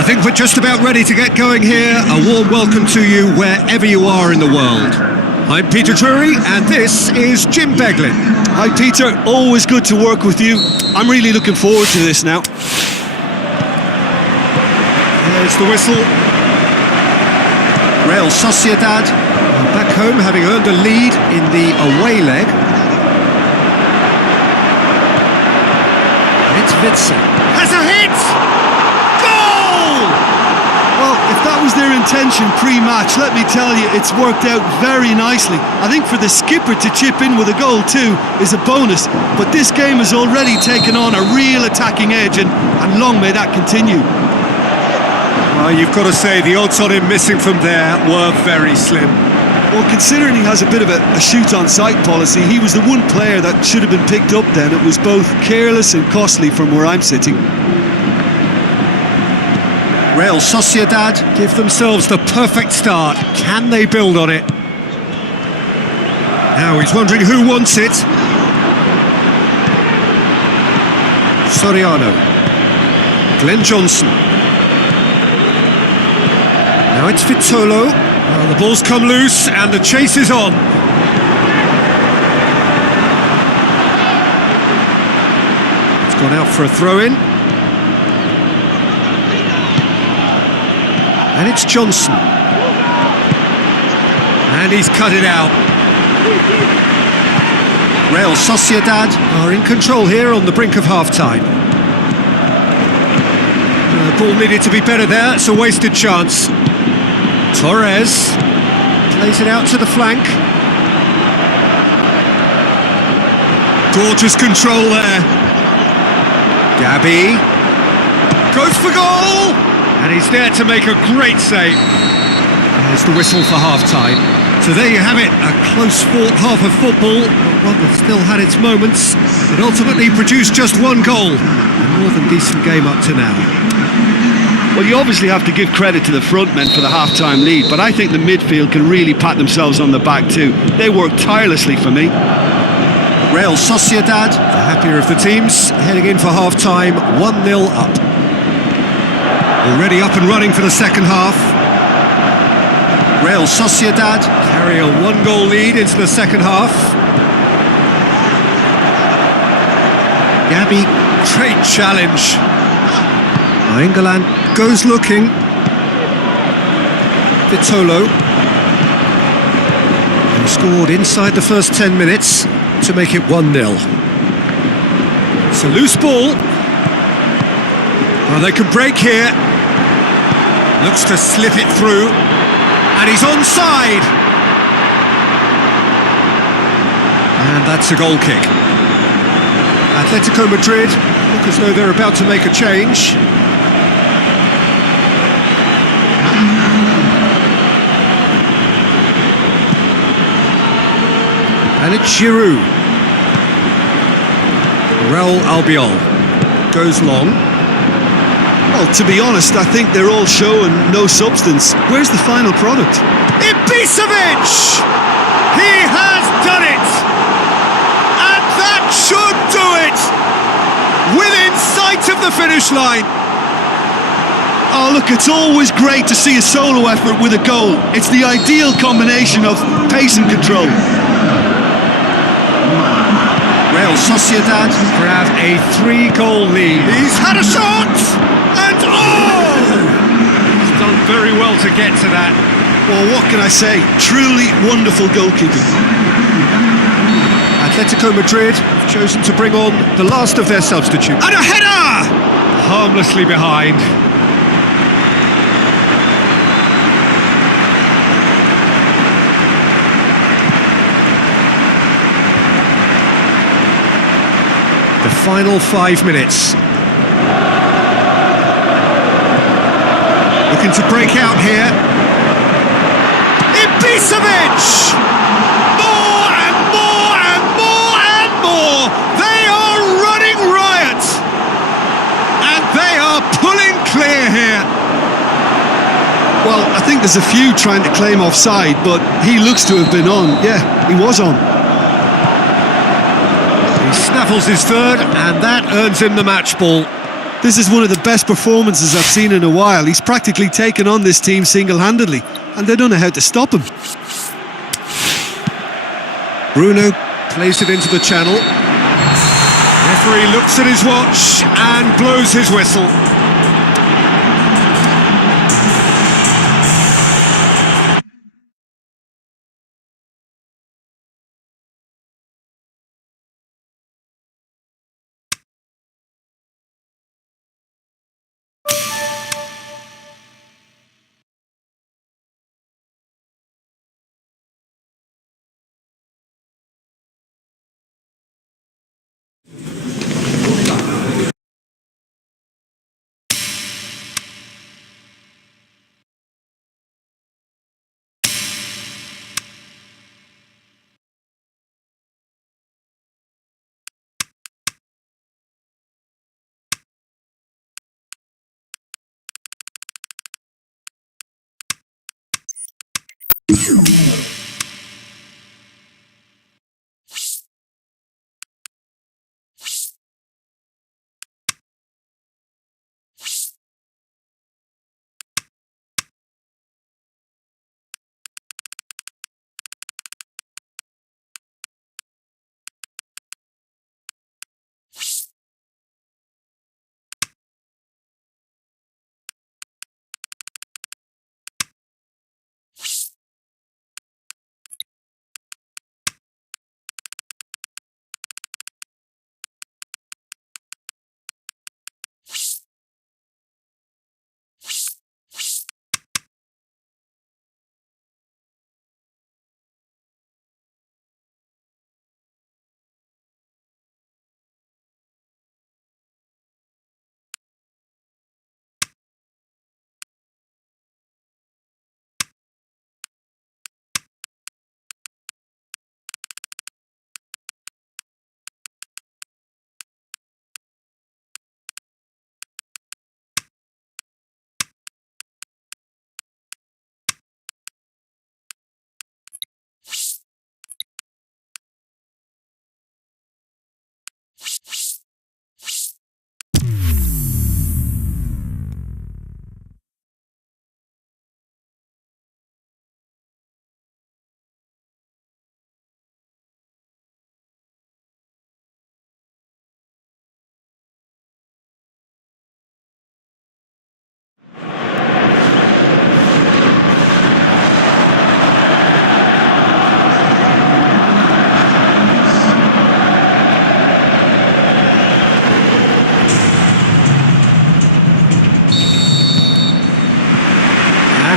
I think we're just about ready to get going here. A warm welcome to you wherever you are in the world. I'm Peter Drury, and this is Jim Beglin. Hi Peter, always good to work with you. I'm really looking forward to this now. There's the whistle. Real Sociedad back home, having earned a lead in the away leg. And it's Witzel. Has a hit! Goal! Well, if that was their intention pre-match, let me tell you, it's worked out very nicely. I think for the skipper to chip in with a goal too is a bonus, but this game has already taken on a real attacking edge, and long may that continue. Well, you've got to say the odds on him missing from there were very slim. Well, considering he has a bit of a shoot-on-sight policy, he was the one player that should have been picked up then. It was both careless and costly from where I'm sitting. Real Sociedad give themselves the perfect start. Can they build on it? Now he's wondering who wants it. Soriano. Glenn Johnson. Now it's Vitolo. Well, the ball's come loose and the chase is on. It's gone out for a throw-in. And it's Johnson. And he's cut it out. Real Sociedad are in control here on the brink of half-time. The ball needed to be better there. It's a wasted chance. Torres plays it out to the flank. Gorgeous control there. Gabby goes for goal, and he's there to make a great save. There's the whistle for half-time. So there you have it, a close-fought half of football, but one that still had its moments. It ultimately produced just one goal. A more than decent game up to now. Well, you obviously have to give credit to the front men for the half-time lead, but I think the midfield can really pat themselves on the back too. They work tirelessly for me. Real Sociedad, the happier of the teams, heading in for half-time, 1-0 up. Already up and running for the second half. Real Sociedad carry a one-goal lead into the second half. Gabby, great challenge. England goes looking. Vitolo. And scored inside the first 10 minutes to make it 1-0. It's a loose ball. Well, they can break here. Looks to slip it through. And he's onside. And that's a goal kick. Atletico Madrid look as though they're about to make a change. And it's Giroud. Raul Albiol goes long. Well, to be honest, I think they're all show and no substance. Where's the final product? Ibisevic! He has done it! And that should do it! Within sight of the finish line. Oh, look, it's always great to see a solo effort with a goal. It's the ideal combination of pace and control. Real Sociedad grab a 3-goal lead. He's had a shot! And oh! He's done very well to get to that. Well, what can I say? Truly wonderful goalkeeping. Atletico Madrid have chosen to bring on the last of their substitutes. And a header! Harmlessly behind. The final 5 minutes. Looking to break out here. Ibisevic! More and more and more and more! They are running riot! And they are pulling clear here. Well, I think there's a few trying to claim offside, but he looks to have been on. Yeah, he was on. He snaffles his third, and that earns him the match ball. This is one of the best performances I've seen in a while. He's practically taken on this team single-handedly, and they don't know how to stop him. Bruno plays it into the channel. Referee looks at his watch and blows his whistle.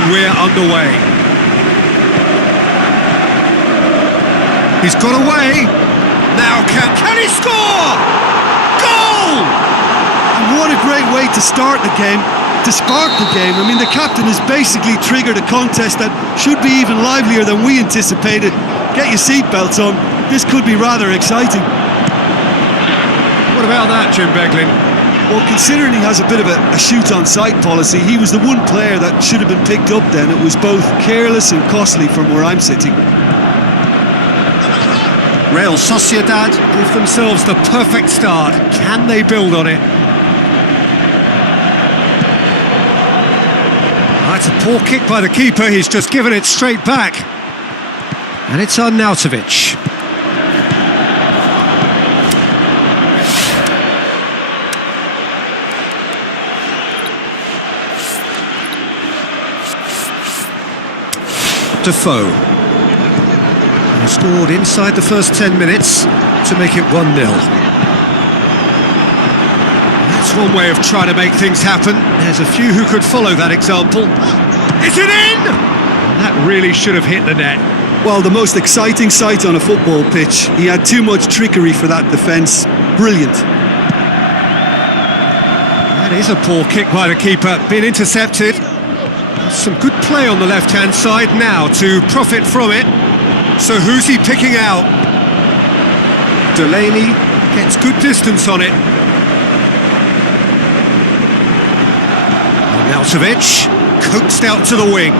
We're underway. He's got away. Now can he score? Goal! And what a great way to start the game, to spark the game. I mean, the captain has basically triggered a contest that should be even livelier than we anticipated. Get your seatbelts on. This could be rather exciting. What about that, Jim Beglin? Well, considering he has a bit of a shoot-on-sight policy, he was the one player that should have been picked up then. It was both careless and costly from where I'm sitting. Real Sociedad give themselves the perfect start. Can they build on it? That's a poor kick by the keeper. He's just given it straight back. And it's Arnautovic. Defoe. He scored inside the first 10 minutes to make it 1-0. That's one way of trying to make things happen. There's a few who could follow that example. Is it in? That really should have hit the net. Well, the most exciting sight on a football pitch. He had too much trickery for that defence. Brilliant. That is a poor kick by the keeper. Been intercepted. Some good play on the left-hand side now to profit from it. So who's he picking out? Delaney gets good distance on it. Arnautovic coaxed out to the wing.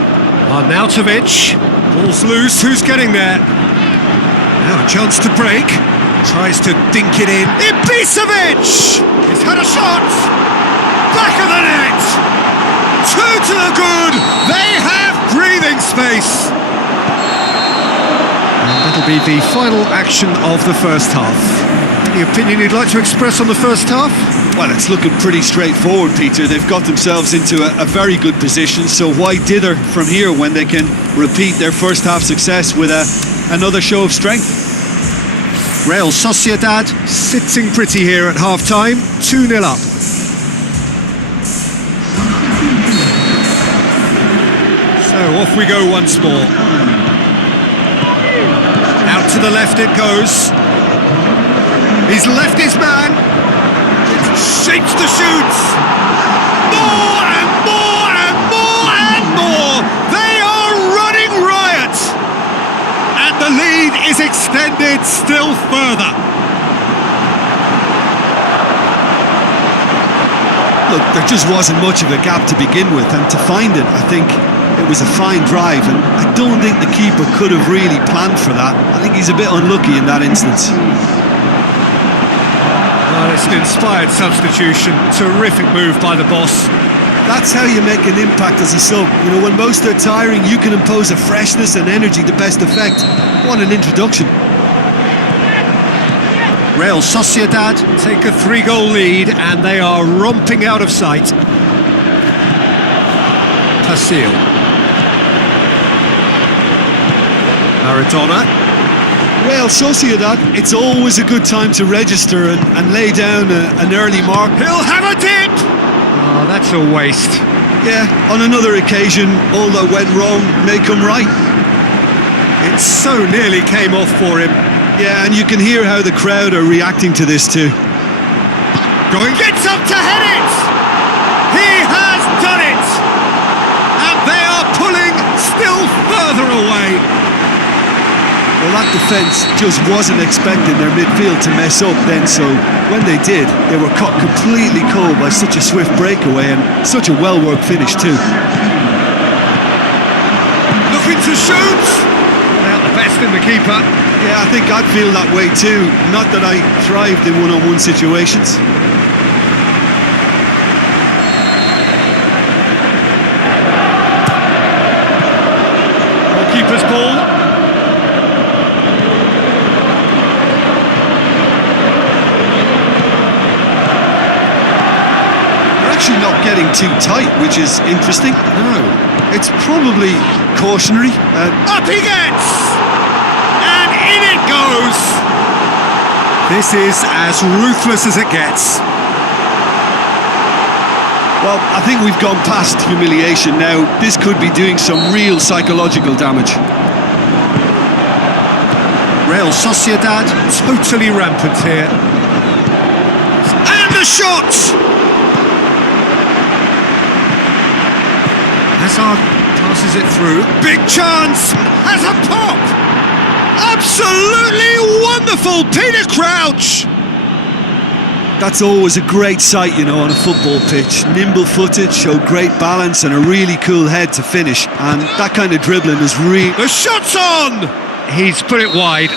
Arnautovic, ball's loose, who's getting there? Now a chance to break. Tries to dink it in. Ibisevic! He's had a shot! back of the net! Two to the good! They have breathing space! And that'll be the final action of the first half. Any opinion you'd like to express on the first half? Well, it's looking pretty straightforward, Peter. They've got themselves into a very good position, so why dither from here when they can repeat their first half success with another show of strength? Real Sociedad sitting pretty here at half-time, 2-0 up. So off we go once more. Out to the left it goes. He's left his man. It shapes the shoots. More and more and more and more. They are running riot. And the lead is extended still further. Look, there just wasn't much of a gap to begin with, and to find it, I think it was a fine drive, and I don't think the keeper could have really planned for that. I think he's a bit unlucky in that instance. Well, it's an inspired substitution. Terrific move by the boss. That's how you make an impact as a sub. You know, when most are tiring, you can impose a freshness and energy to best effect. What an introduction. Real Sociedad take a 3-goal lead and they are romping out of sight. Pasil. Maradona. Real Sociedad, it's always a good time to register and lay down an early mark. He'll have a dip! Oh, that's a waste. Yeah, on another occasion, all that went wrong may come right. It so nearly came off for him. Yeah, and you can hear how the crowd are reacting to this too. Going gets up to head it! He has done it! And they are pulling still further away. Well, that defence just wasn't expecting their midfield to mess up then, so when they did, they were caught completely cold by such a swift breakaway and such a well-worked finish too. Looking to shoot! Without the best in the keeper. Yeah, I think I'd feel that way too. Not that I thrived in one-on-one situations. Keeper's ball. They're actually not getting too tight, which is interesting. No. It's probably cautionary. Up he gets! And in it goes! This is as ruthless as it gets. Well, I think we've gone past humiliation now. This could be doing some real psychological damage. Real Sociedad totally rampant here. And the shot! Hazard passes it through. Big chance! Has a pop! Absolutely wonderful, Peter Crouch! That's always a great sight, you know, on a football pitch. Nimble-footed, showed great balance and a really cool head to finish. And that kind of dribbling is really... The shot's on! He's put it wide.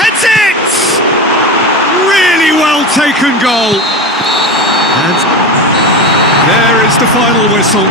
Heads it! Really well taken goal. And there is the final whistle.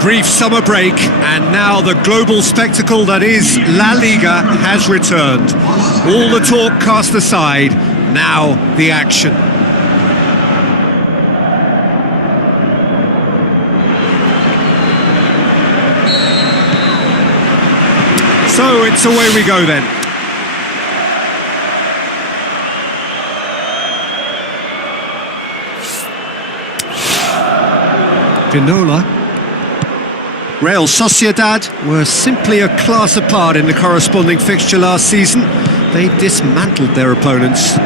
brief summer break, and now the global spectacle that is La Liga has returned. All the talk cast aside, now the action. So it's away we go then. Pinola. Real Sociedad were simply a class apart in the corresponding fixture last season. They dismantled their opponents.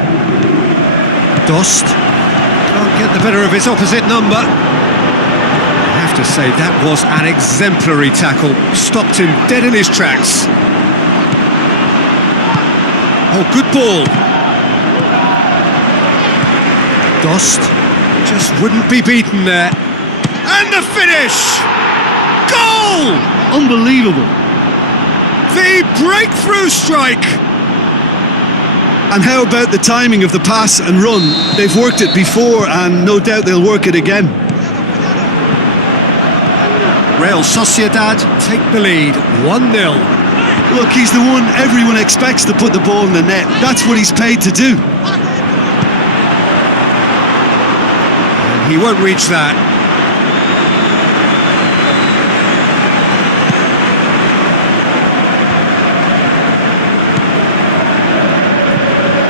Dost can't get the better of his opposite number. I have to say, that was an exemplary tackle. Stopped him dead in his tracks. Oh, good ball. Dost just wouldn't be beaten there. And the finish! Goal! Unbelievable. The breakthrough strike! And how about the timing of the pass and run? They've worked it before and no doubt they'll work it again. Real Sociedad take the lead, 1-0. Look, he's the one everyone expects to put the ball in the net. That's what he's paid to do. And he won't reach that.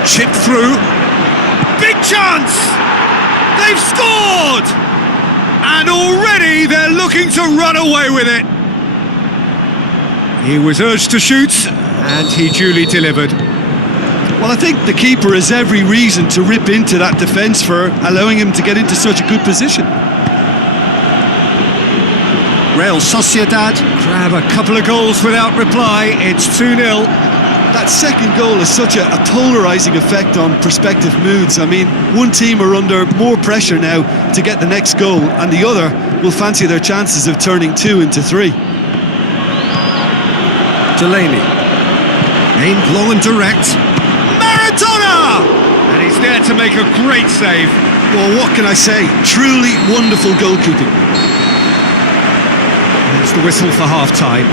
Chipped through. Big chance! They've scored! And already they're looking to run away with it. He was urged to shoot, and he duly delivered. Well, I think the keeper has every reason to rip into that defence for allowing him to get into such a good position. Real Sociedad grab a couple of goals without reply. It's 2-0. That second goal has such a polarising effect on prospective moods. I mean, one team are under more pressure now to get the next goal, and the other will fancy their chances of turning 2 into 3. Delaney, aimed long and direct. Maradona! And he's there to make a great save. Well, what can I say? Truly wonderful goalkeeping. There's the whistle for half-time.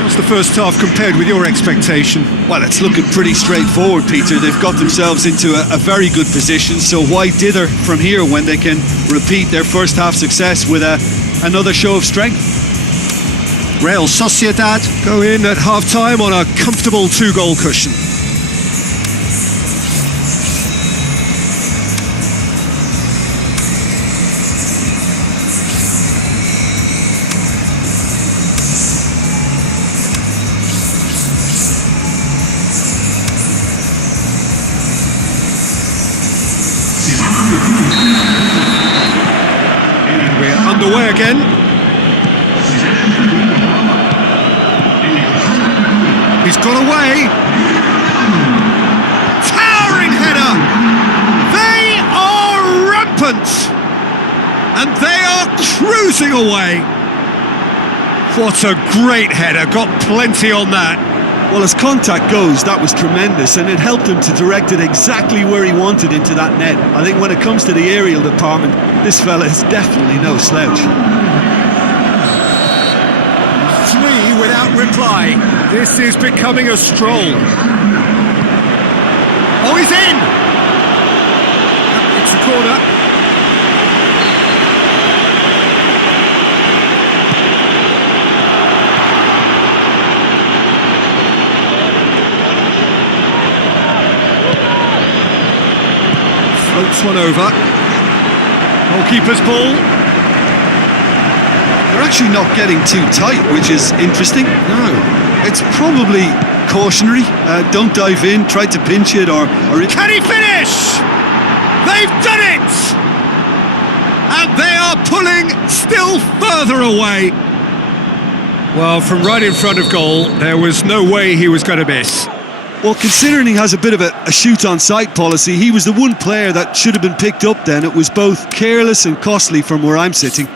How's the first half compared with your expectation? Well, it's looking pretty straightforward, Peter. They've got themselves into a very good position, so why dither from here when they can repeat their first half success with another show of strength? Real Sociedad go in at half-time on a comfortable 2-goal cushion. And we're underway again. He's got away. Towering header. They are rampant. And they are cruising away. What a great header. Got plenty on that. Well, as contact goes, that was tremendous, and it helped him to direct it exactly where he wanted into that net. I think when it comes to the aerial department, this fella is definitely no slouch. 3 without reply. This is becoming a stroll. Oh, he's in! It's a corner. Floats one over. Goalkeeper's ball. They're actually not getting too tight, which is interesting. No. It's probably cautionary. Don't dive in, try to pinch it or... Can he finish? They've done it! And they are pulling still further away. Well, from right in front of goal, there was no way he was going to miss. Well, considering he has a bit of a shoot-on-sight policy, he was the one player that should have been picked up then. It was both careless and costly from where I'm sitting.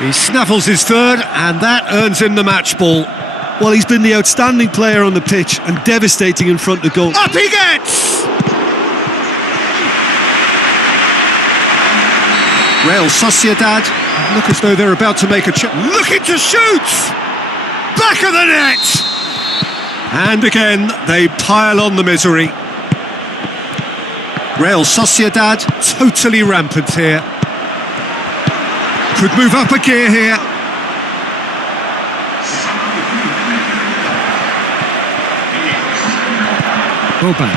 He snaffles his third, and that earns him the match ball. Well, he's been the outstanding player on the pitch and devastating in front of goal. Up he gets! Real Sociedad Look as though they're about to make a looking to shoot! Back of the net! And again, they pile on the misery. Real Sociedad, totally rampant here. Could move up a gear here. Boban.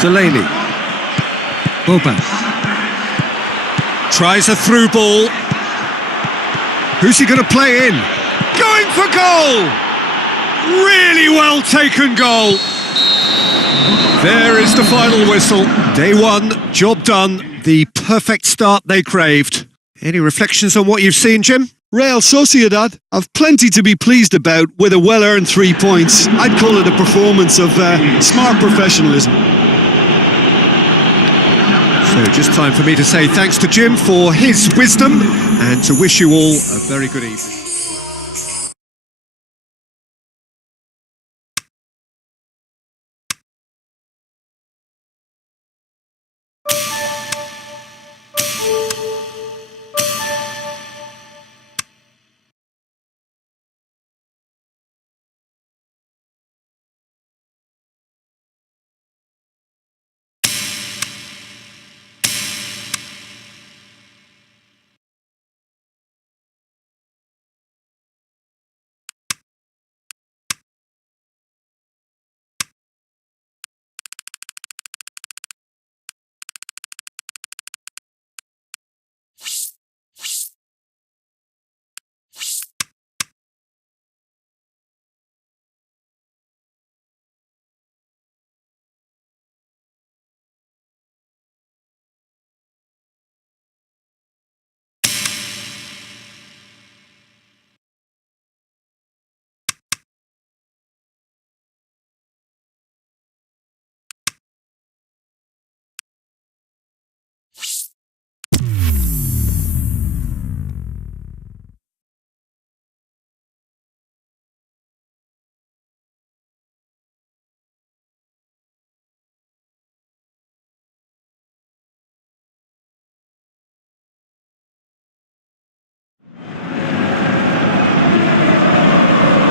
Delaney. Boban. Tries a through ball. Who's he going to play in? Going for goal! Really well taken goal. There is the final whistle. Day one, job done. The perfect start they craved. Any reflections on what you've seen, Jim? Real Sociedad have plenty to be pleased about with a well-earned 3 points. I'd call it a performance of smart professionalism. So just time for me to say thanks to Jim for his wisdom and to wish you all a very good evening.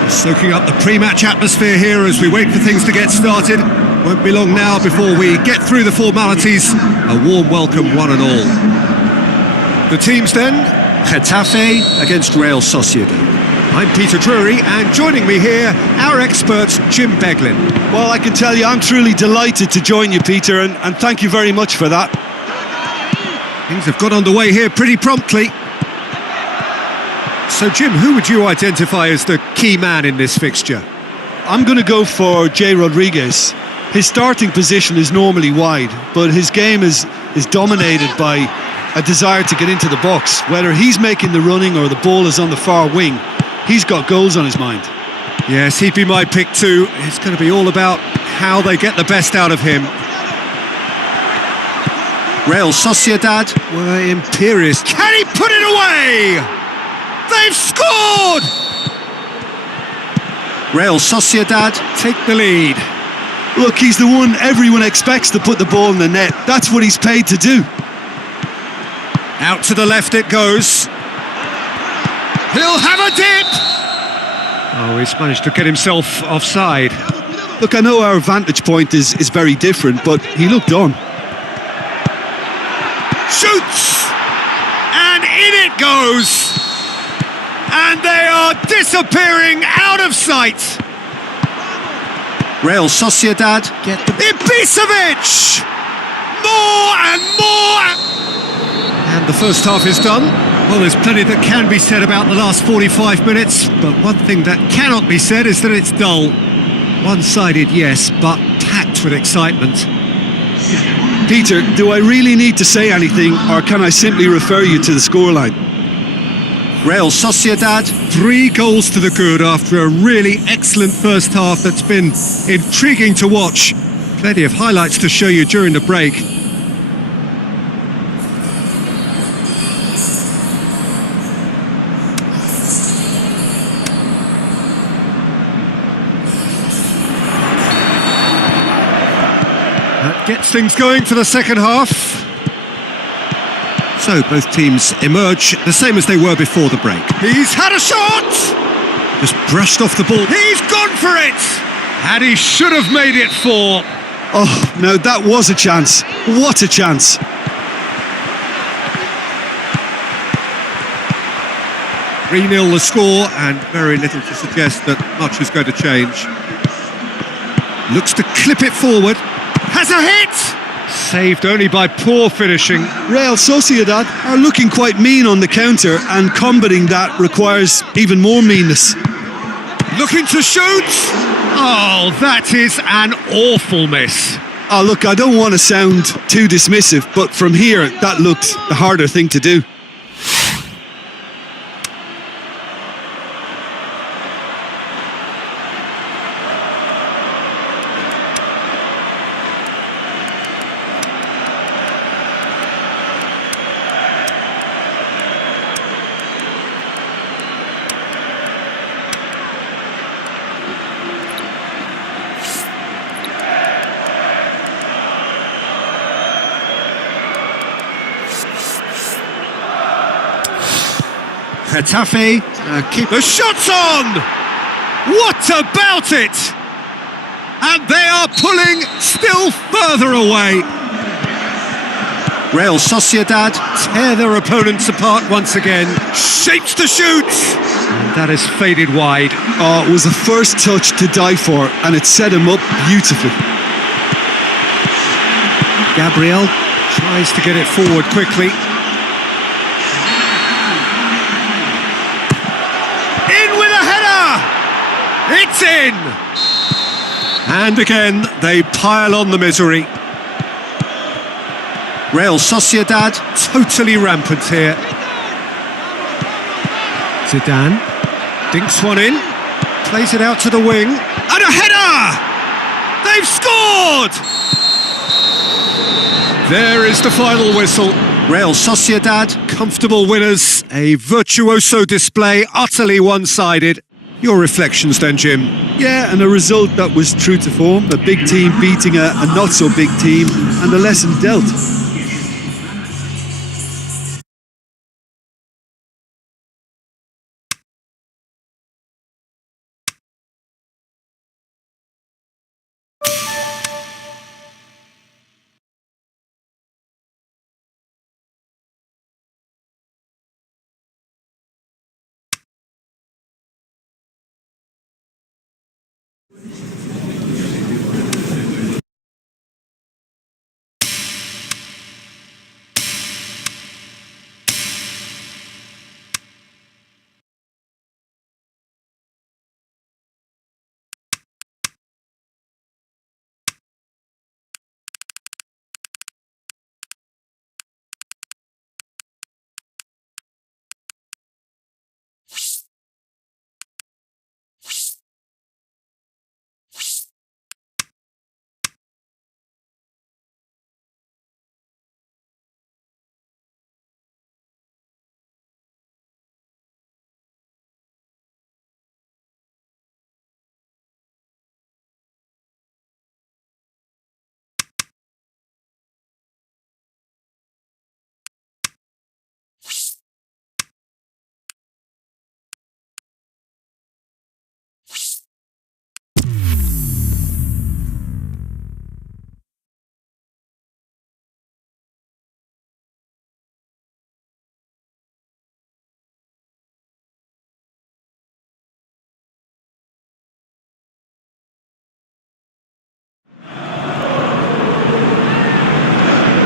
Soaking up the pre-match atmosphere here as we wait for things to get started. Won't be long now before we get through the formalities. A warm welcome, one and all. The teams then, Getafe against Real Sociedad. I'm Peter Drury, and joining me here, our expert, Jim Beglin. Well, I can tell you I'm truly delighted to join you, Peter, and thank you very much for that. Things have got underway here pretty promptly. So, Jim, who would you identify as the key man in this fixture? I'm going to go for Jay Rodriguez. His starting position is normally wide, but his game is dominated by a desire to get into the box. Whether he's making the running or the ball is on the far wing, he's got goals on his mind. Yes, he'd be my pick too. It's going to be all about how they get the best out of him. Real Sociedad were imperious. Can he put it away? They've scored! Real Sociedad take the lead. Look, he's the one everyone expects to put the ball in the net. That's what he's paid to do. Out to the left it goes. He'll have a dip! Oh, he's managed to get himself offside. Look, I know our vantage point is very different, but he looked on. Shoots! And in it goes! And they are disappearing out of sight. Real Sociedad get the Ibisevic! More and more! And the first half is done. Well, there's plenty that can be said about the last 45 minutes, but one thing that cannot be said is that it's dull. One-sided, yes, but packed with excitement. Peter, do I really need to say anything, or can I simply refer you to the scoreline? Real Sociedad, 3 goals to the good after a really excellent first half that's been intriguing to watch. Plenty of highlights to show you during the break. That gets things going for the second half. So both teams emerge the same as they were before the break. He's had a shot! Just brushed off the ball. He's gone for it! And he should have made it 4. Oh, now that was a chance. What a chance. 3-0 the score, and very little to suggest that much is going to change. Looks to clip it forward. Has a hit! Saved only by poor finishing. Real Sociedad are looking quite mean on the counter, and combating that requires even more meanness. Looking to shoot! Oh, that is an awful miss. Oh, look, I don't want to sound too dismissive, but from here, that looked the harder thing to do. Getafe, keep the shots on! What about it? And they are pulling still further away. Real Sociedad tear their opponents apart once again. Shapes to shoot! And that has faded wide. Oh, it was a first touch to die for, and it set him up beautifully. Gabriel tries to get it forward quickly. It's in! And again, they pile on the misery. Real Sociedad, totally rampant here. Zidane dinks one in, plays it out to the wing, and a header! They've scored! There is the final whistle. Real Sociedad, comfortable winners. A virtuoso display, utterly one-sided. Your reflections then, Jim? Yeah, and a result that was true to form. A big team beating a not-so-big team, and a lesson dealt.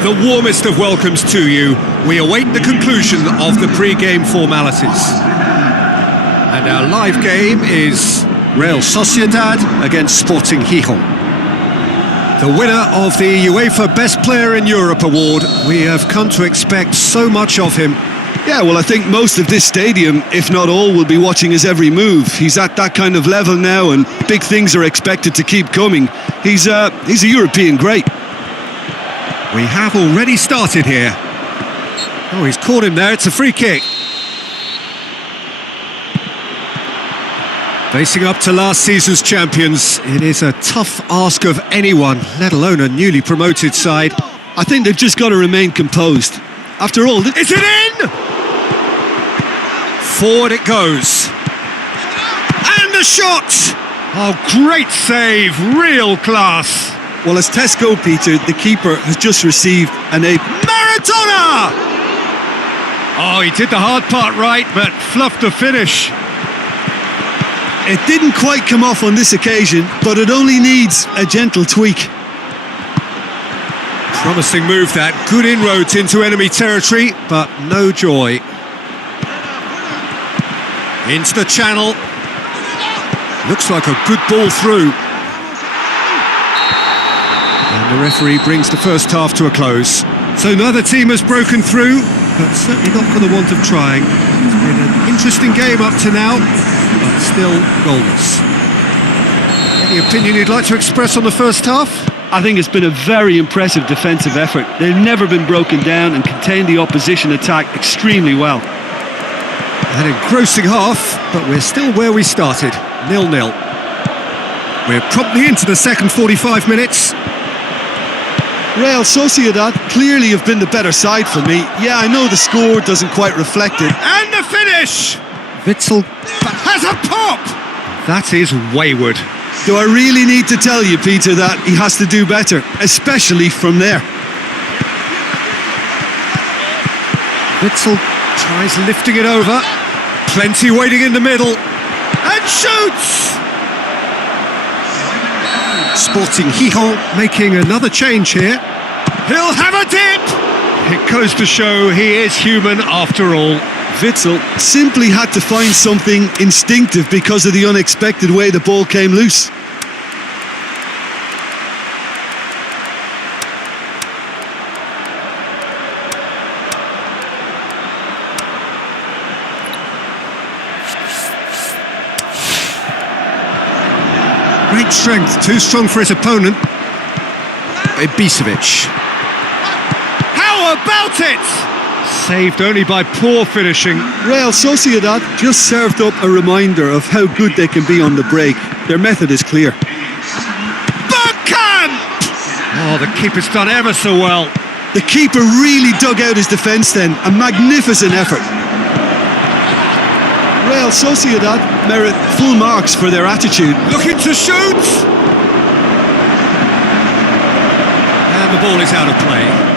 The warmest of welcomes to you. We await the conclusion of the pre-game formalities. And our live game is Real Sociedad against Sporting Gijón. The winner of the UEFA Best Player in Europe award. We have come to expect so much of him. Yeah, well, I think most of this stadium, if not all, will be watching his every move. He's at that kind of level now, and big things are expected to keep coming. He's a European great. We have already started here. Oh, he's caught him there. It's a free kick. Facing up to last season's champions, it is a tough ask of anyone, let alone a newly promoted side. I think they've just got to remain composed. After all, Is it in? Forward it goes. And the shot! Oh, great save, real class. well, as tests go, Peter, the keeper has just received an A. Maradona! Oh, he did the hard part right, but fluffed the finish. It didn't quite come off on this occasion, but it only needs a gentle tweak. Promising move that, good inroads into enemy territory, but no joy. Into the channel. Looks like a good ball through. And the referee brings the first half to a close. So neither team has broken through, but certainly not for the want of trying. It's been an interesting game up to now, but still goalless. Any opinion you'd like to express on the first half? I think it's been a very impressive defensive effort. They've never been broken down and contained the opposition attack extremely well. An engrossing half, but we're still where we started, 0-0. We're promptly into the second 45 minutes. Real Sociedad clearly have been the better side for me. Yeah, I know the score doesn't quite reflect it. And the finish! Witzel has a pop! That is wayward. Do I really need to tell you, Peter, that he has to do better, especially from there? Witzel tries lifting it over. Plenty waiting in the middle. And shoots! Sporting Gijón making another change here. He'll have a dip! It goes to show he is human after all. Witzel simply had to find something instinctive because of the unexpected way the ball came loose. Great strength, too strong for his opponent. Ibisevic. How about it? Saved only by poor finishing. Real Sociedad just served up a reminder of how good they can be on the break. Their method is clear. Bergkamp! Oh, the keeper's done ever so well. The keeper really dug out his defence then. A magnificent effort. Real Sociedad merit full marks for their attitude. Looking to shoot! And the ball is out of play.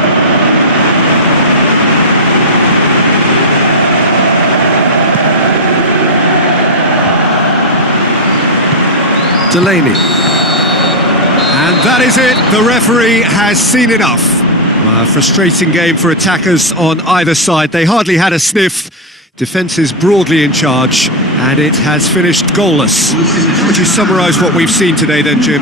Delaney. And that is it. The referee has seen enough. A frustrating game for attackers on either side. They hardly had a sniff. Defence is broadly in charge, and it has finished goalless. How would you summarise what we've seen today then, Jim?